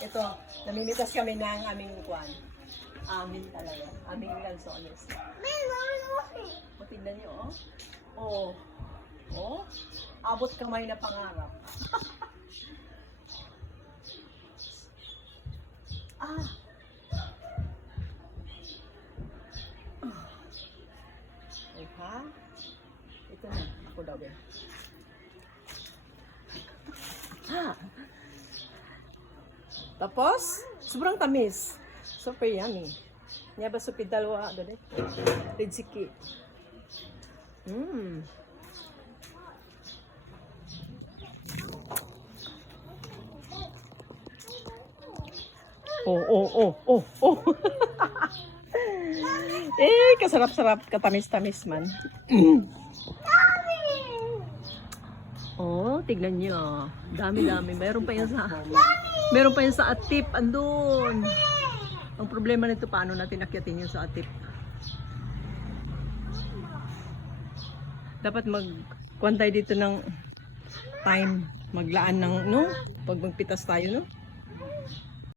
Ito, namimitas kami ng aming kwan. Amin talaga. Aming lansones. Matindan niyo, oh. Oh. Oh. Abot kamay na pangarap. Ah. Oh, ha? Ito na. Ako daw eh. Ha? Tapos, sobrang tamis. Super yummy. Niya ba supid dalawa doon eh? Riziki. Oh. Eh, kasarap-sarap, katamis-tamis man. Oh, tignan niyo. Dami-dami. Meron pa yan sa atip. Andun. Ang problema nito, paano natin akyatin yung sa atip? Dapat magkuhan tayo dito ng time. Maglaan ng, no? Pag magpitas tayo, no?